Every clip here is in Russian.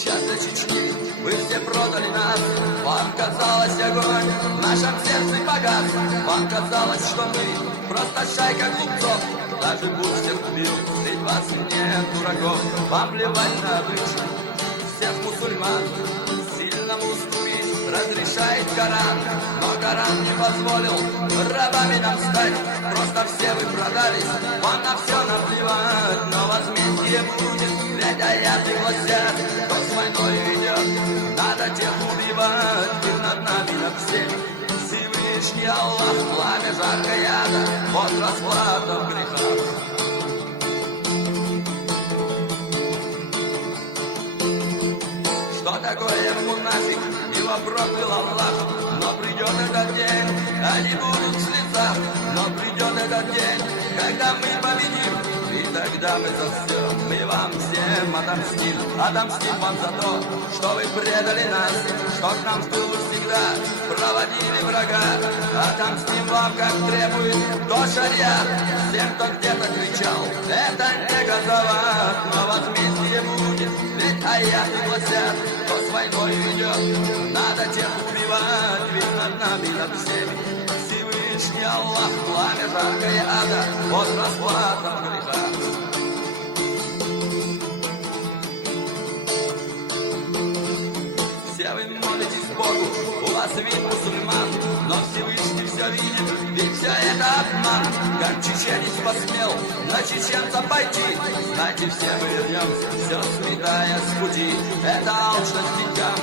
сейчас для Чечни. Вы все продали нас, вам казалось огонь в нашем сердце погас. Вам казалось, что мы просто шайка глупцов. Даже Бог всех убил, ведь вас нет дураков. Вам плевать на обычай всех мусульман. Сильному уступить разрешает Коран, но Коран не позволил рабами нам стать. Просто все вы продались, вам на все наплевать. Но возмездие будет, ведь аяты гласят: кто с войной ведет, надо тех убивать. Ты над нами, над всеми Всевышний Аллах, пламя жаркое яда, вот расплата в грехах. Что такое мунафик? Его проклял Аллах. Но придет этот день, они будут в слезах. Но придет этот день, когда мы победим, и тогда мы за все, мы вам всем отомстим. Отомстим вам за то, что вы предали нас, что к нам в тылу всегда проводили врага. Отомстим вам, как требует до шариат. Всем, кто где-то кричал, это не газоват, но возмездие будет, ведь аяты гласят: кто с войной ведет, надо тех убивать. Ведь над нами, над всеми Всевышний Аллах, пламя жаркое ада, вот расплата в грехах. Все вы молитесь Богу, у вас вид мусульман, но Всевышний все видит, ведь все это обман. Как чеченец посмел на чеченца пойти, знаете, все мы вернемся, все сметая с пути. Это алчность деньгам,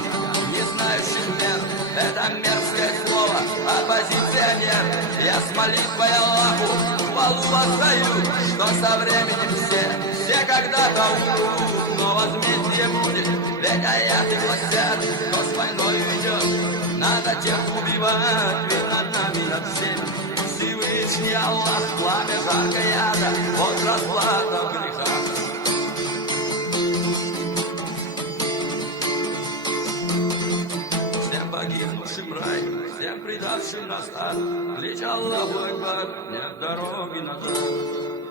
не знающих мер, это мерзкое слово оппозиционер. Я с молитвой Аллаху хвалу воздаю, что со временем все когда-то умрут, но возмездие будет, ведь аяты гласят: кто с войной ведет, надо тех убивать. Ведь над нами, над всеми Всевышний Аллах, пламя жаркое яда, вот расплата в грехах. Всем погибнувшим рай, всем предавшим нас ад, клич Аллаху Акбар, нет дороги назад.